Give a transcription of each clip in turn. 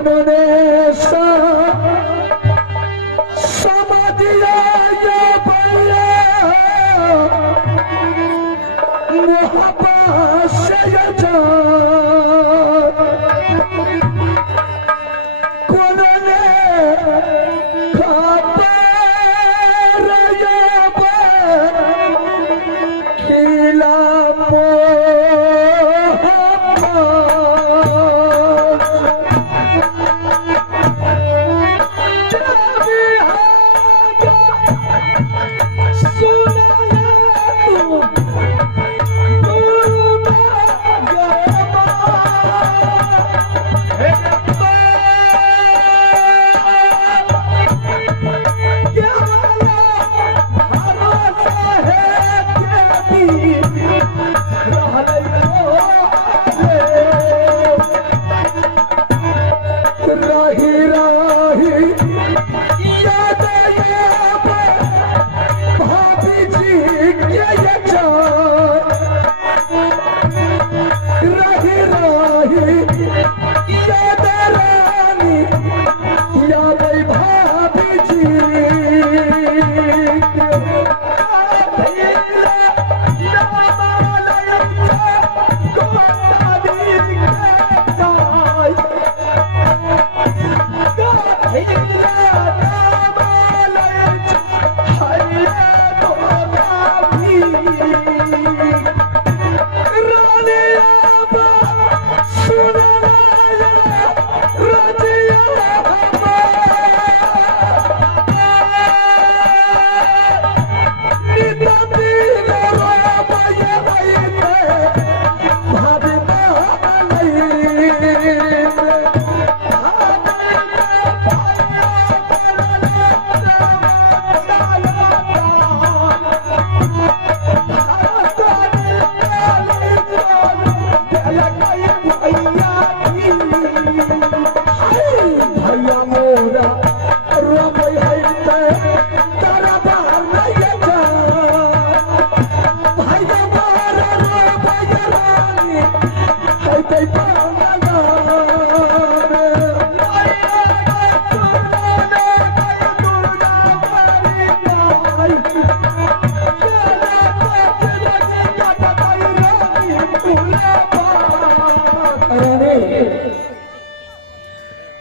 उन्होंने समाधिया ये बल्ला मोहब्बत से ये उन्होंने खिला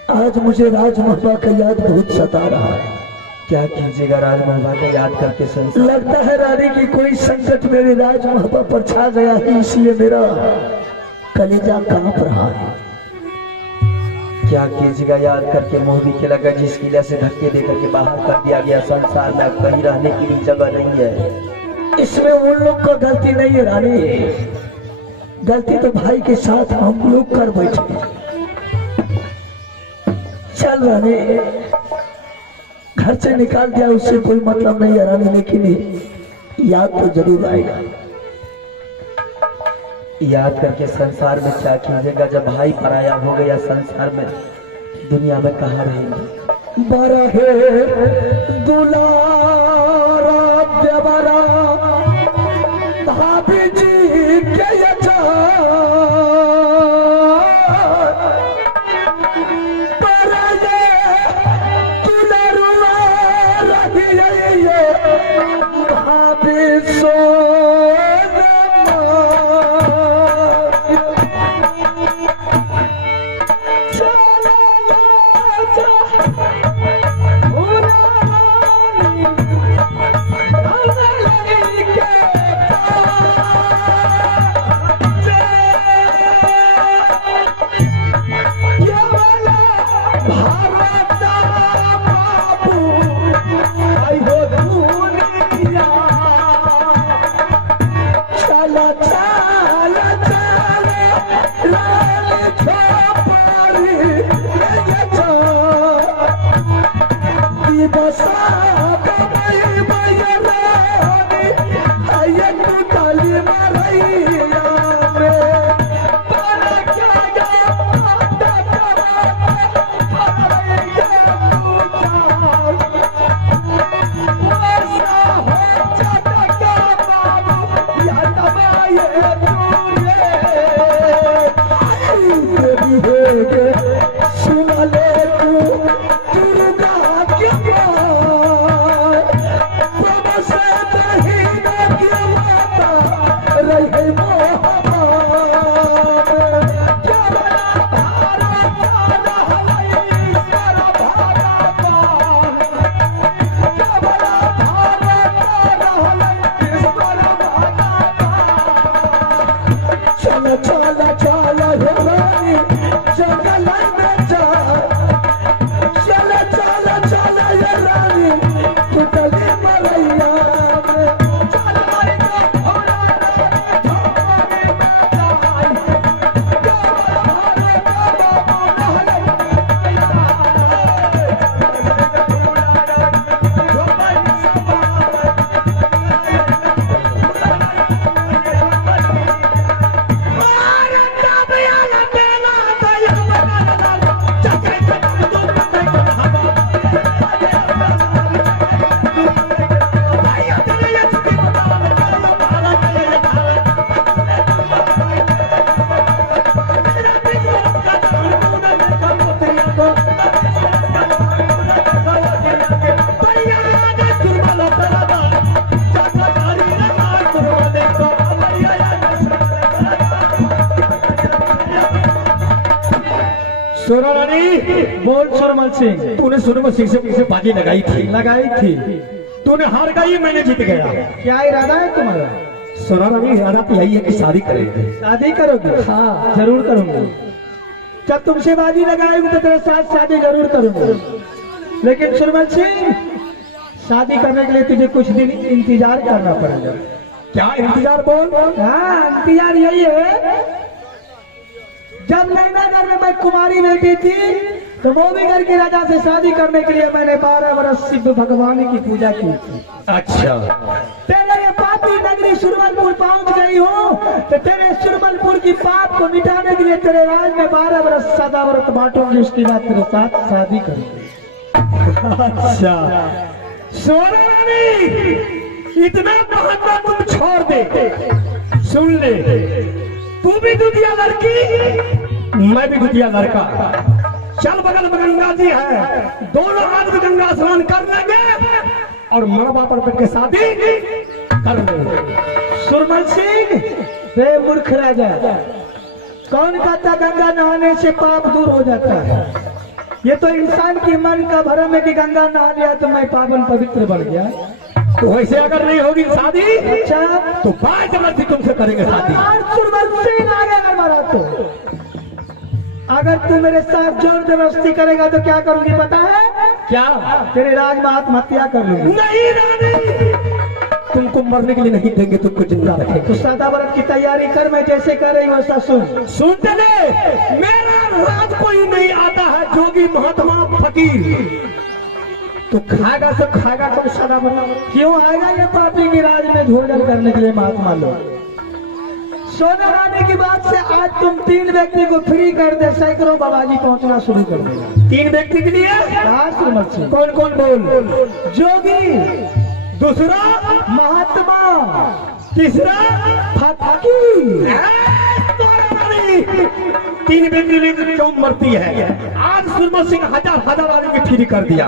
आज मुझे राजमहबा का याद बहुत सता रहा है। क्या कीजिएगा राजमहबा का याद करके संसार। लगता है रानी की कोई संकट मेरे राजमहबा पर छा गया है, इसलिए मेरा कलेजा कांप रहा है। क्या कीजिएगा याद करके मुंह भी लगा, जिस किला से धक्के देकर के बाहर कर दिया गया। संसार में कहीं रहने की भी जगह नहीं है। इसमें उन लोग का गलती नहीं है रानी, गलती तो भाई के साथ हम लोग कर बैठे। चल रानी, घर से निकाल दिया उससे कोई मतलब नहीं है रानी, लेकिन याद तो जरूर आएगा। याद करके संसार में क्या कीजिएगा, जब भाई पराया हो गया संसार में, दुनिया में कहाँ रहेंगे। बड़ा है दुलारा देवरा भाभी जी के सुना सोना रानी, बोल सुरमल सिंह। तूने सूरमल सिंह से बाजी लगाई थी, तूने हार गई, मैंने जीत गया। क्या इरादा है तुम्हारा? सोना रानी, इरादा तो यही है कि शादी करेंगे। शादी करोगे? हाँ। जरूर करूंगी। जब तुमसे बाजी लगाएंगे तो तेरे साथ शादी जरूर करूंगा। लेकिन सुरमल सिंह, शादी करने के लिए तुझे कुछ दिन इंतजार करना पड़ेगा। क्या इंतजार? बोल। हाँ, इंतजार यही है, जब नैनागढ़ में मैं कुमारी बैठी थी तो मोबीगढ़ के राजा से शादी करने के लिए मैंने 12 वर्ष शिव भगवान की पूजा की थी। अच्छा। तेरे ये पापी नगरी सुरमलपुर पहुंच गई हूँ तो तेरे सुरमलपुर की पाप को मिटाने के लिए तेरे राज में 12 वर्ष सदा व्रत बांटूंगी, उसके बाद तेरे साथ शादी करूंगी। अच्छा सोना रानी, इतना बहाना तुम छोड़ दे। सुन ले, तू भी दुधिया लड़की, मैं भी दुधिया लड़का। चल बगल में गंगा जी है, दोनों आदमी गंगा स्नान कर लेंगे और मड़बा पर बैठ के शादी कर लेंगे। सुरमल सिंह, बे मूर्ख राजा, कौन कहता गंगा नहाने से पाप दूर हो जाता है? ये तो इंसान की मन का भ्रम है कि गंगा नहा लिया तो मैं पावन पवित्र बन गया। तो वैसे अगर नहीं होगी शादी, अच्छा, तो बात जबरदस्ती तुमसे करेंगे शादी। और सुरमल सिंह आगे अगर मारा तो, अगर तू मेरे साथ जोर जबरदस्ती करेगा तो क्या करूंगी पता है? क्या? तेरे राज में आत्महत्या कर लूंगी। नहीं रानी, तुमको मरने के लिए नहीं देंगे, तुमको जिंदा रखेंगे। तो सादा व्रत की तैयारी कर, मैं जैसे कर रही वैसा सुन। सुनते ले, मेरा राज कोई नहीं आता है, जोगी महात्मा फकीर। तो खाएगा तो खाएगा कौन सादा व्रत? क्यों आएगा ये पापी की राज में भोजन करने के लिए महात्मा लोग? सोना रानी की बात से आज तुम 3 व्यक्ति को फ्री कर दे, सैकड़ों बाबाजी पहुंचना शुरू कर देगा। 3 व्यक्ति के लिए? हाँ सुरमल सिंह। कौन कौन बोल? जोगी, दूसरा महात्मा, तीसरा फकीर। 3 व्यक्ति लेकर क्यों मरती है? आज सुरमल सिंह हजार आदमी फ्री कर दिया।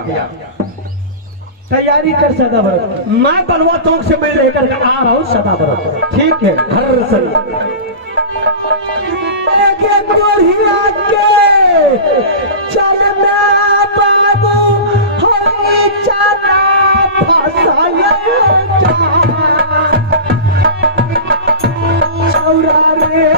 तैयारी कर सदा व्रत। मैं बलवा चौक से मैं लेकर के आ रहा हूँ सदा व्रत। ठीक है। हर सन चल बाबू होई चला फसाया चौरा रे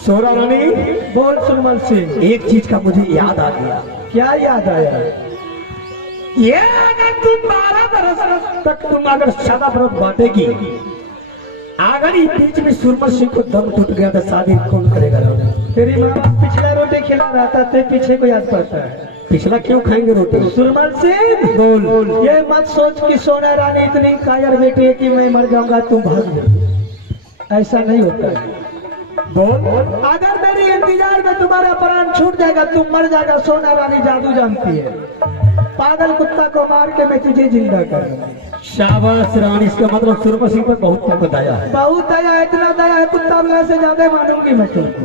सोरा रानी, बोल सुरमल सिंह। एक चीज का मुझे याद आ गया। क्या याद आया? ये अगर तुम 12 बरस तक तुम अगर सदा व्रत बांटेगी, अगर इस बीच में सुरमल सिंह को दम टूट गया तो शादी कौन करेगा? तेरी माँ पिछला रोटी खिला रहा था, ते पीछे को याद पड़ता है। पिछला क्यों खाएंगे रोटी? सुरमल सिंह, बोल। ये मत सोच कि सोना रानी इतनी कायर बेटी है कि मैं मर जाऊंगा तुम भाग जाओ, ऐसा नहीं होता है। बोल। अगर मेरी इंतजार में तुम्हारा प्राण छूट जाएगा, तुम मर जाएगा। सोना रानी जादू जानती है, पागल कुत्ता को मार के मैं तुझे जिंदा कर दूंगा। शाबाश रानी, इसका मतलब सुरमल सिंह पर बहुत दया है। बहुत दया, इतना दया है कुत्ता वगैरह से ज्यादा मानूंगी मैं तुमको।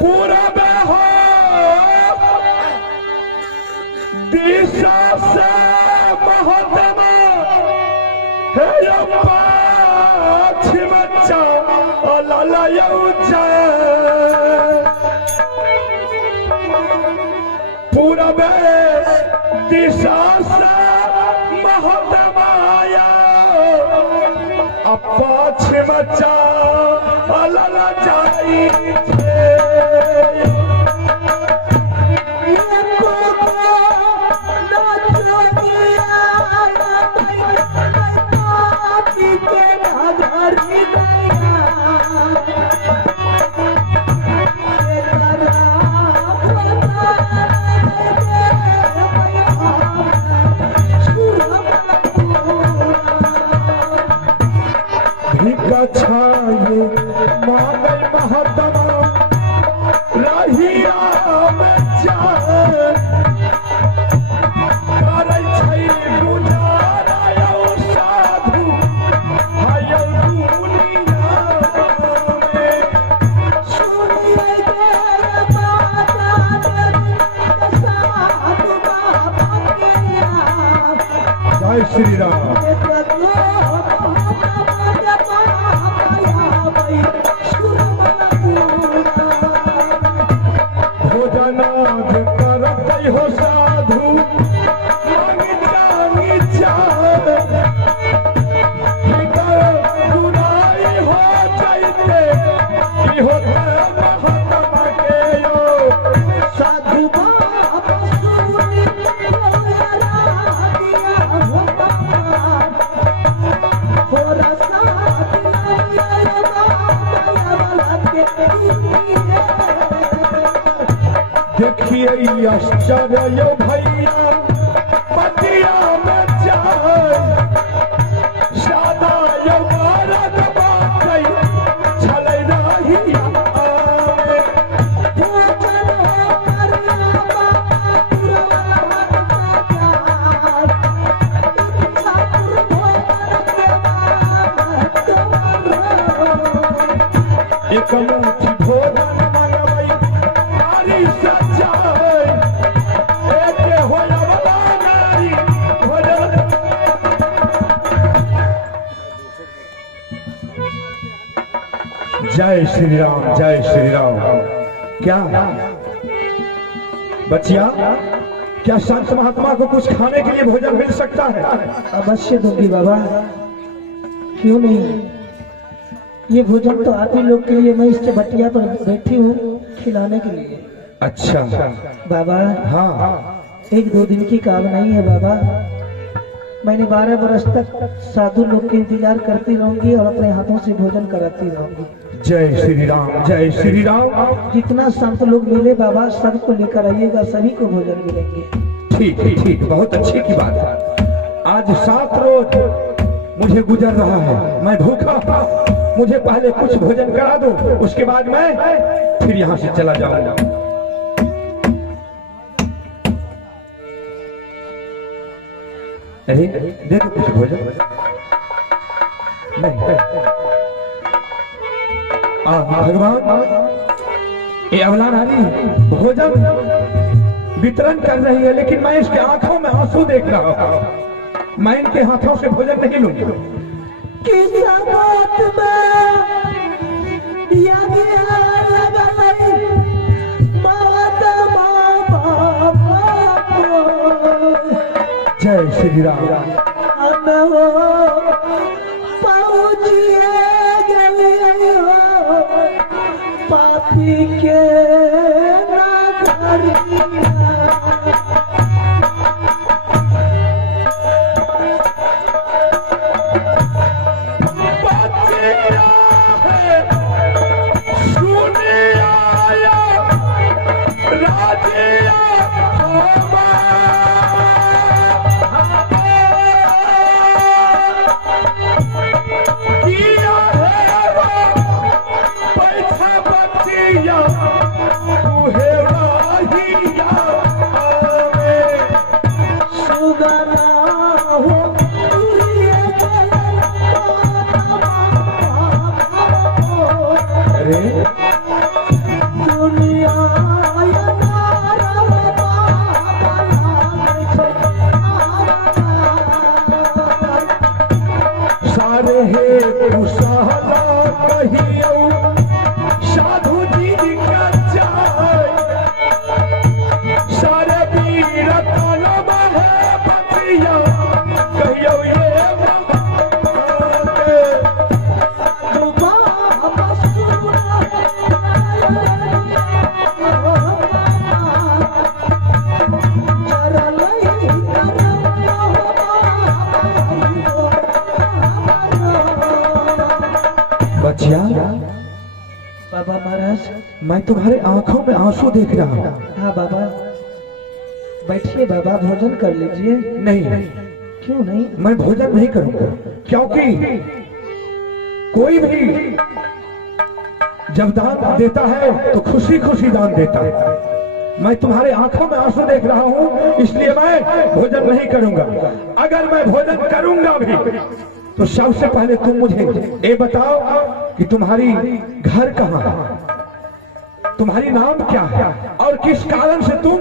पूरा में हो दिशा से महतमा है यो पाछिम चा अलाला यौचा पूरा में दिशा से महतमाया पाछिम चा अलाला जाई छाये मानव महतमा रहिया में जाए करे छै गुजारा यौ साधु हायौ दुनिया में सुनिए रे बाता साधु बाबा जय श्री राम। भोजनाथ करते हो साधु मंगतानी चाहे बुराई हो जाते हो महतमा के यो साधु बाबा सुनी देखिए आश्चर्य यो भैया पतिया में जाए सादा यो भारत बाकै छलै रही आवे भोजन हो करिया बाबा एक मुट्ठी भोजन मंगबै नारी सच्चाई एके होला वाला नारी भोजन जय श्री राम जय श्री राम। क्या बच्चिया क्या संत महात्मा को कुछ खाने के लिए भोजन मिल सकता है? अवश्य दूंगी बाबा, क्यों नहीं। ये भोजन तो आप ही लोग के लिए, मैं इस चबटिया पर बैठी हूँ खिलाने के लिए। अच्छा बाबा हाँ, एक दो दिन की काम नहीं है बाबा, मैंने 12 बरस तक साधु लोग के इंतजार करती रहूंगी और अपने हाथों से भोजन कराती रहूंगी। जय श्री राम जय श्री राम। जितना संत लोग मिले बाबा सबको लेकर आइएगा, सभी को भोजन मिलेंगे। ठीक ठीक ठीक, बहुत अच्छी की बात है। आज 7 रोज मुझे गुजर रहा है, मैं भूखा, मुझे पहले कुछ भोजन करा दो, उसके बाद मैं फिर यहाँ से चला जाऊंगा। अरे दे दो कुछ भोजन। नहीं भगवान, ये अवला नारी भोजन वितरण कर रही है, लेकिन मैं इसके आंखों में आंसू देख रहा हूँ। मैं इनके हाथों से भोजन नहीं लूंगा। किस बात में दिया गया लगाई जय श्री राम। पहुँचिए गए हो पापी के Yeah. अरे हे कुशला कहियो साधु जी क्या चाहे सारे वीर तलब है बतिया कहियो ये बच्चिया, बाबा महाराज। मैं तुम्हारे आंखों में आंसू देख रहा हूँ। हाँ बाबा, बैठिए बाबा, भोजन कर लीजिए। नहीं, क्यों नहीं? मैं भोजन नहीं करूंगा, क्योंकि कोई भी जब दान देता है तो खुशी खुशी दान देता है। मैं तुम्हारे आंखों में आंसू देख रहा हूँ, इसलिए मैं भोजन नहीं करूंगा। अगर मैं भोजन करूंगा भी तो सबसे पहले तुम मुझे ये बताओ कि तुम्हारी घर कहाँ है, तुम्हारी नाम क्या है, और किस कारण से तुम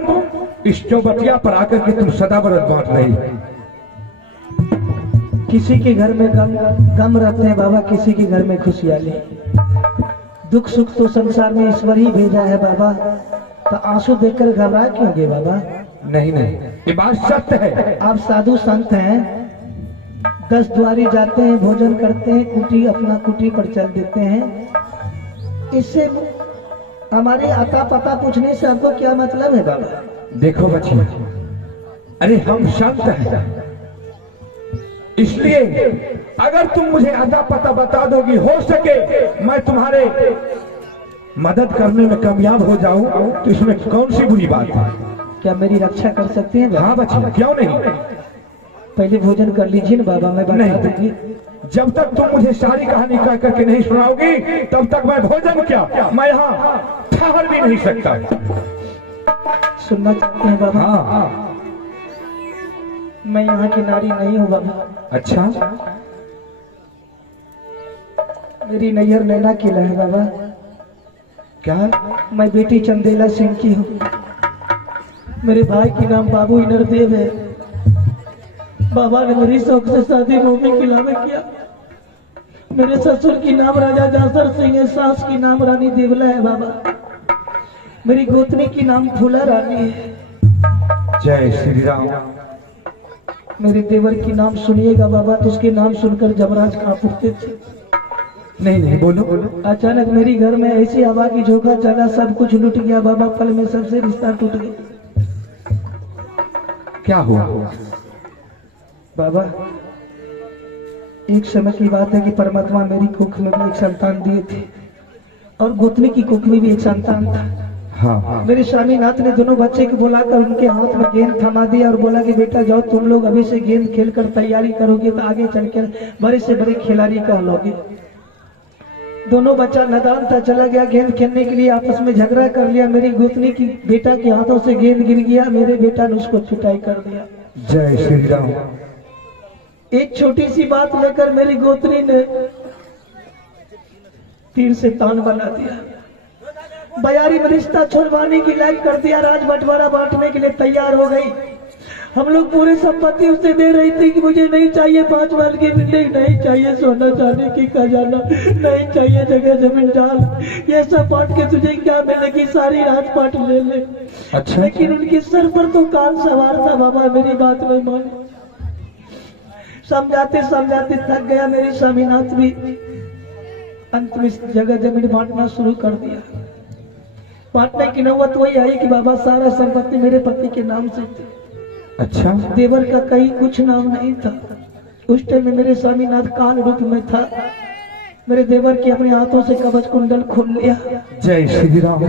इस चौबटिया पर आकर के तुम सदा बरत बांट रही। किसी के घर में गम रहते हैं बाबा, किसी के घर में खुशहाली। दुख सुख तो संसार में ईश्वर ही भेजा है बाबा, तो आंसू देखकर घबरा क्यों गए बाबा? नहीं नहीं, ये बात सत्य है। आप साधु संत हैं, 10 द्वारी जाते हैं, भोजन करते हैं, कुटी अपना कुटी पर चल देते हैं। इससे हमारे आता पता पूछने से आपको क्या मतलब है बाबा? देखो बच्चिया, अरे हम संत हैं, इसलिए अगर तुम मुझे आता पता बता दोगी, हो सके मैं तुम्हारे मदद करने में कामयाब हो जाऊं, तो इसमें कौन सी बुरी बात है? क्या मेरी रक्षा कर सकते हैं बाबा? हाँ बच्चिया, क्यों नहीं। पहले भोजन कर लीजिए ना बाबा, मैं बता दूंगी। जब तक तुम मुझे सारी कहानी कह करके नहीं सुनाओगी, तब तक मैं भोजन क्या, मैं यहाँ ठहर भी नहीं सकता। सुनना चाहते हैं बाबा? हाँ, मैं यहाँ की नारी नहीं हूँ बाबा। अच्छा, मेरी नैहर नैना किला है बाबा। क्या है? मैं बेटी चंदेला सिंह की हूँ। मेरे भाई की नाम बाबू इनरदेव है। बाबा ने मेरी शौक से शादी मोमी किला में किया। मेरे ससुर की नाम राजा जासर सिंह है, सास की नाम रानी देवला है बाबा। मेरी गोतनी की नाम फूला रानी है। जय श्री राम। मेरे देवर की नाम सुनिएगा बाबा, तो उसके नाम सुनकर जमराज कांप उठते थे। नहीं नहीं, बोलो बोलो। अचानक मेरी घर में ऐसी हवा की झोंका चला, सब कुछ लुट गया बाबा। पल में सबसे रिश्ता टूट गया। क्या हुआ बाबा? एक समय की बात है कि परमात्मा मेरी कुख में भी एक संतान दिए थे, और गोतनी की कुख में भी एक संतान था। हाँ हाँ, मेरे स्वामीनाथ ने दोनों बच्चे को बुलाकर उनके हाथ में गेंद थमा दिया और बोला कि बेटा जाओ, तुम लोग अभी से गेंद खेलकर तैयारी करोगे तो आगे चलकर बड़े से बड़े खिलाड़ी कहलोगे। दोनों बच्चा नादान था, चला गया गेंद खेलने के लिए, आपस में झगड़ा कर लिया। मेरी गोतनी की बेटा के हाथों से गेंद गिर गया, मेरे बेटा ने उसको पिटाई कर दिया। जय श्री राम। एक छोटी सी बात लेकर मेरी गोतनी ने तीर से तान बना दिया। बयारी में रिश्ता छोड़वाने की लायक कर दिया। राज बंटवारा बांटने के लिए तैयार हो गई। हम लोग पूरी संपत्ति उसे दे रही थी कि मुझे नहीं चाहिए 5 माल की बिल्डिंग, नहीं चाहिए सोना चांदी की खजाना, नहीं चाहिए जगह जमीन डाल, ये सब बांट के तुझे क्या मिलेगी, सारी राजपाट ले ले। अच्छा, लेकिन उनके सर पर तो कान सवार था बाबा, मेरी बात नहीं मानी। समझाते समझाते थक गया। मेरे स्वामीनाथ भी अंत में जगह जमीन बांटना शुरू कर दिया। बांटने की नौबत वही आई कि बाबा सारा संपत्ति मेरे पति के नाम से थी। अच्छा, देवर का कहीं कुछ नाम नहीं था। उस टाइम में मेरे स्वामीनाथ काल रूप में था। मेरे देवर की अपने हाथों से कवच कुंडल खोल लिया। जय श्री राम।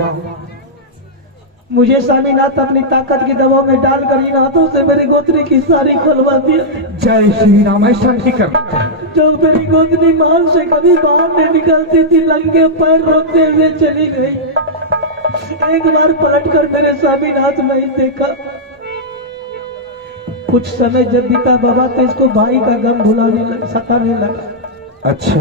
मुझे स्वामीनाथ अपनी ताकत के दबाव में डालकर इन हाथों से मेरी गोतनी की सारी खोलवा दिया। जय श्री राम। ऐसा नहीं करते। जब मेरी गोतनी माल से कभी बाहर नहीं निकलती थी, लंगे पैर रोते हुए चली गई। एक बार पलटकर मेरे स्वामीनाथ नहीं देखा। कुछ समय जब बीता बाबा, तो इसको भाई का गम भुलाने लगा, सताने लगा। अच्छा,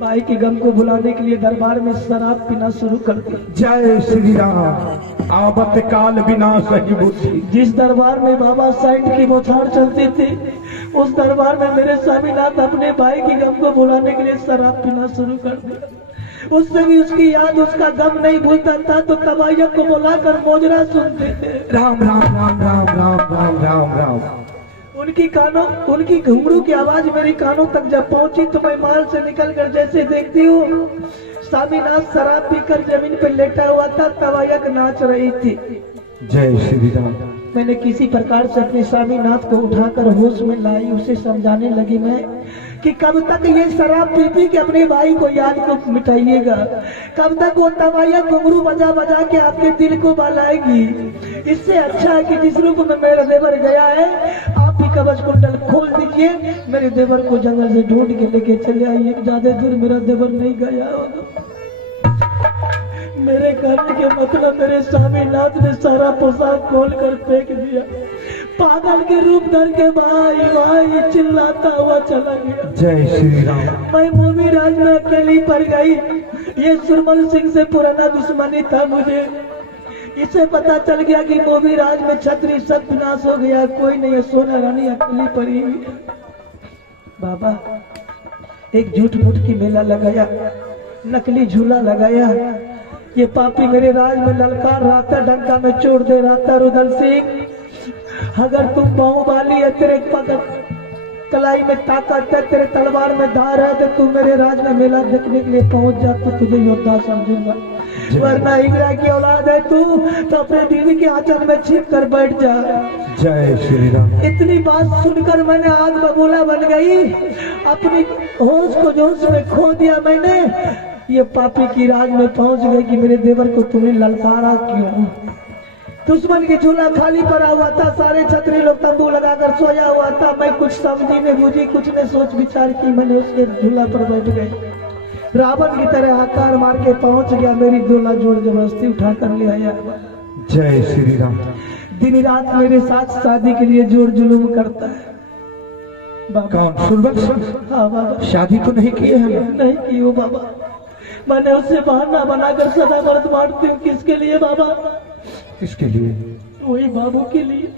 भाई के गम को भुलाने के लिए दरबार में शराब पीना शुरू कर दी। जय श्री राम। आवत काल विनाश ही बुद्धि। जिस दरबार में बाबा साइंट की बौछार चलती थी, उस दरबार में मेरे स्वामीनाथ अपने भाई की गम को भुलाने के लिए शराब पीना शुरू कर दिया। उससे भी उसकी याद, उसका गम नहीं भूलता था, तो तबायत को बुलाकर मोजरा सुनते थे। राम राम राम राम राम राम राम राम। उनकी घुंघरू की आवाज मेरी कानों तक जब पहुंची तो मैं महल से निकलकर जैसे देखती हूँ, स्वामीनाथ शराब पीकर जमीन पर लेटा हुआ था, तबायत नाच रही थी। जय श्री राम। मैंने किसी प्रकार से अपने स्वामीनाथ को उठाकर होश में लाई, उसे समझाने लगी मैं कि कब तक ये शराब पी पी के अपने भाई को याद को मिटाइएगा, कब तक वो तबायत घुंघरू बजा बजा के आपके दिल को बहलाएगी। इससे अच्छा है कि जिस रूप में मेरा देवर गया है, आप ही कवच कुंडल खोल दीजिए, मेरे देवर को जंगल से ढूंढ के लेके चले आइए। ज्यादा दूर मेरा देवर नहीं गया होगा। मेरे कहने के मतलब मेरे स्वामीनाथ ने सारा पोशाक खोल कर फेंक दिया, पागल के रूप धर के भाई भाई चिल्लाता हुआ चला गया। जय श्री राम। मैं मोमी राज में अकेली पड़ गई। ये सुरमल सिंह से पुराना दुश्मनी था मुझे। इसे पता चल गया कि मोमी राज में छतरी सब विनाश हो गया, कोई नहीं है, सोना रानी अकेली पड़ी हुई है। बाबा एक झूठ मूठ की मेला लगाया, नकली झूला लगाया। ये पापी मेरे राज में ललकार रहा था, डंका में चोट दे रहा था। रुदल सिंह, अगर तुम बाहुबली है, तेरे कलाई में ताकत है, तेरे तलवार में धार है, तो तू मेरे राज में मेला देखने के लिए पहुंच जा, तो तुझे योद्धा समझूंगा। वरना इंदिरा की औलाद है तू, तो अपने बीवी के आंचल में छिप कर बैठ जा। जय श्री राम। इतनी बात सुनकर मैंने आग बबूला बन गई, अपनी होश को जोश में खो दिया मैंने। ये पापी की राज में पहुंच गई कि मेरे देवर को तूने ललकारा क्यों। दुश्मन की झूला खाली पड़ा हुआ था, सारे छतरी लोग तंबू लगाकर सोया हुआ था। मैं कुछ समझी ने बूझी, कुछ ने सोच विचार की, मैंने उसके झूला पर बैठ गई। रावण की तरह आकार मार के पहुंच गया, मेरी डोला जोड़ जबरदस्ती उठा कर ले आया। जय श्री राम। दिन रात मेरे साथ शादी के लिए जोर जुलूम करता है। कौन? सुरबल सिंह? हाँ बाबा। शादी तो नहीं की है? नहीं की हो बाबा। मैंने उससे बहाना बनाकर सदा मर्द मारती हूँ। किसके लिए बाबा? किसके लिए? वही बाबू के लिए।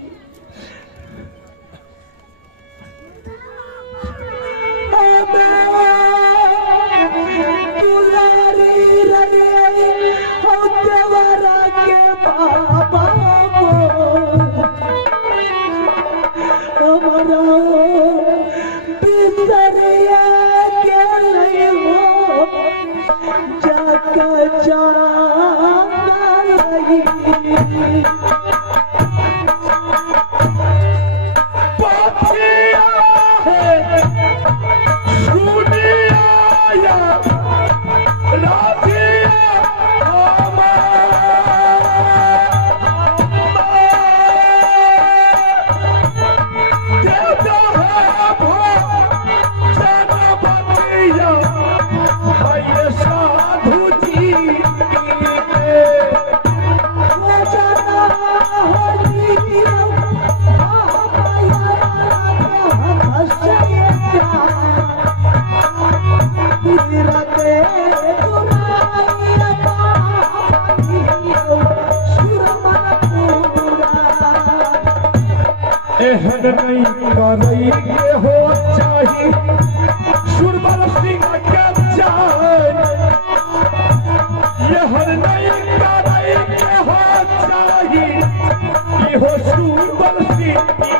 एहन नहीं करई के हो चाही सुरबल सिंह के जान। एहन नहीं करई के हो चाही इहो सुरबल सिंह के।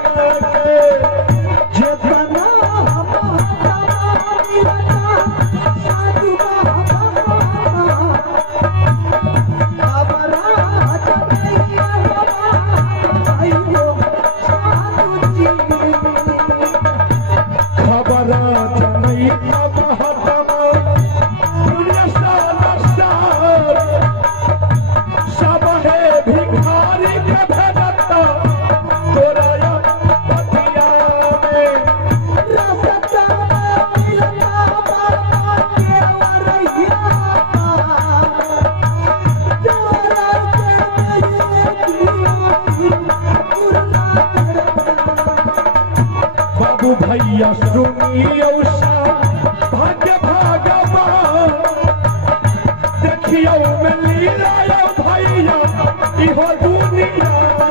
जितना भैया सुनियो भाग्य भगवान अखियों में लीला भैया इहो दुनिया